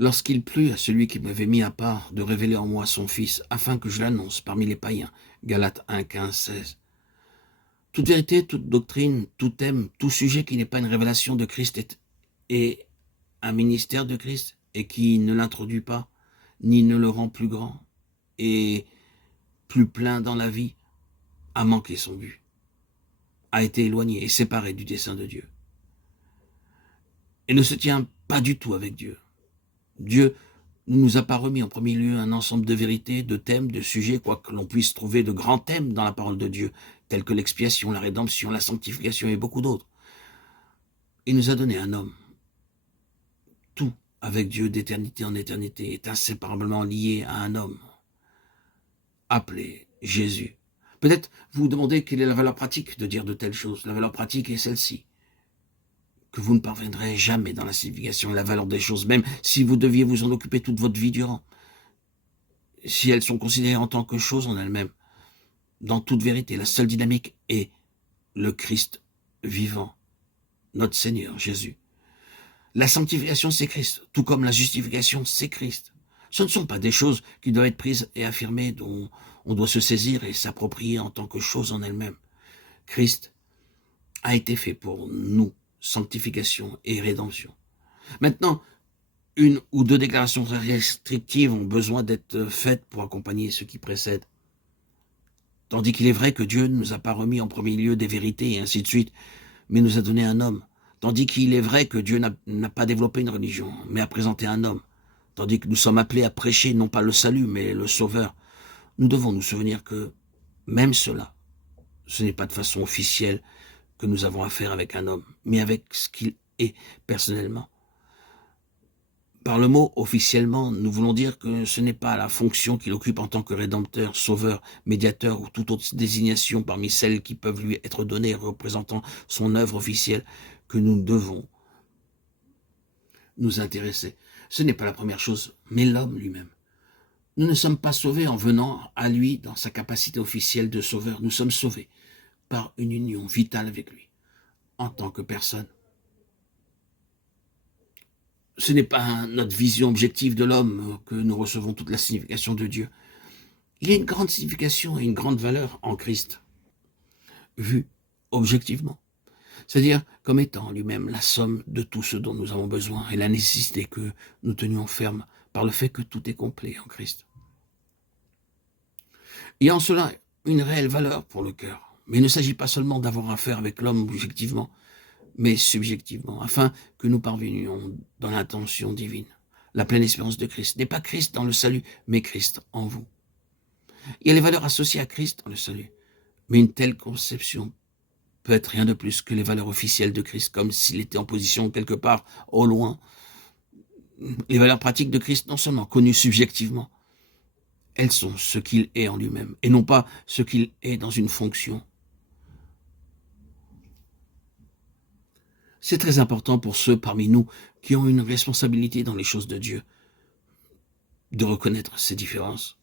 Lorsqu'il plut à celui qui m'avait mis à part de révéler en moi son Fils, afin que je l'annonce parmi les païens. Galates 1, 15, 16. Toute vérité, toute doctrine, tout thème, tout sujet qui n'est pas une révélation de Christ est un ministère de Christ et qui ne l'introduit pas, ni ne le rend plus grand et plus plein dans la vie, a manqué son but, a été éloigné et séparé du dessein de Dieu. Et ne se tient pas du tout avec Dieu. Dieu ne nous a pas remis en premier lieu un ensemble de vérités, de thèmes, de sujets, quoi que l'on puisse trouver de grands thèmes dans la parole de Dieu, tels que l'expiation, la rédemption, la sanctification et beaucoup d'autres. Il nous a donné un homme. Tout avec Dieu d'éternité en éternité est inséparablement lié à un homme appelé Jésus. Peut-être vous vous demandez quelle est la valeur pratique de dire de telles choses. La valeur pratique est celle-ci, que vous ne parviendrez jamais dans la signification et la valeur des choses, même si vous deviez vous en occuper toute votre vie durant. Si elles sont considérées en tant que choses en elles-mêmes, dans toute vérité, la seule dynamique est le Christ vivant, notre Seigneur Jésus. La sanctification, c'est Christ, tout comme la justification, c'est Christ. Ce ne sont pas des choses qui doivent être prises et affirmées, dont on doit se saisir et s'approprier en tant que choses en elles-mêmes. Christ a été fait pour nous, sanctification et rédemption. Maintenant, une ou deux déclarations restrictives ont besoin d'être faites pour accompagner ce qui précède. Tandis qu'il est vrai que Dieu ne nous a pas remis en premier lieu des vérités et ainsi de suite, mais nous a donné un homme. Tandis qu'il est vrai que Dieu n'a pas développé une religion, mais a présenté un homme. Tandis que nous sommes appelés à prêcher non pas le salut, mais le Sauveur. Nous devons nous souvenir que même cela, ce n'est pas de façon officielle que nous avons affaire avec un homme, mais avec ce qu'il est personnellement. Par le mot officiellement, nous voulons dire que ce n'est pas la fonction qu'il occupe en tant que rédempteur, sauveur, médiateur ou toute autre désignation parmi celles qui peuvent lui être données représentant son œuvre officielle que nous devons nous intéresser. Ce n'est pas la première chose, mais l'homme lui-même. Nous ne sommes pas sauvés en venant à lui dans sa capacité officielle de sauveur. Nous sommes sauvés par une union vitale avec lui, en tant que personne. Ce n'est pas notre vision objective de l'homme que nous recevons toute la signification de Dieu. Il y a une grande signification et une grande valeur en Christ, vue objectivement. C'est-à-dire comme étant lui-même la somme de tout ce dont nous avons besoin et la nécessité que nous tenions ferme par le fait que tout est complet en Christ. Il y a en cela une réelle valeur pour le cœur. Mais il ne s'agit pas seulement d'avoir affaire avec l'homme objectivement, mais subjectivement, afin que nous parvenions dans l'intention divine. La pleine espérance de Christ n'est pas Christ dans le salut, mais Christ en vous. Il y a les valeurs associées à Christ dans le salut, mais une telle conception peut être rien de plus que les valeurs officielles de Christ, comme s'il était en position quelque part au loin. Les valeurs pratiques de Christ, non seulement connues subjectivement, elles sont ce qu'il est en lui-même, et non pas ce qu'il est dans une fonction. C'est très important pour ceux parmi nous qui ont une responsabilité dans les choses de Dieu, de reconnaître ces différences.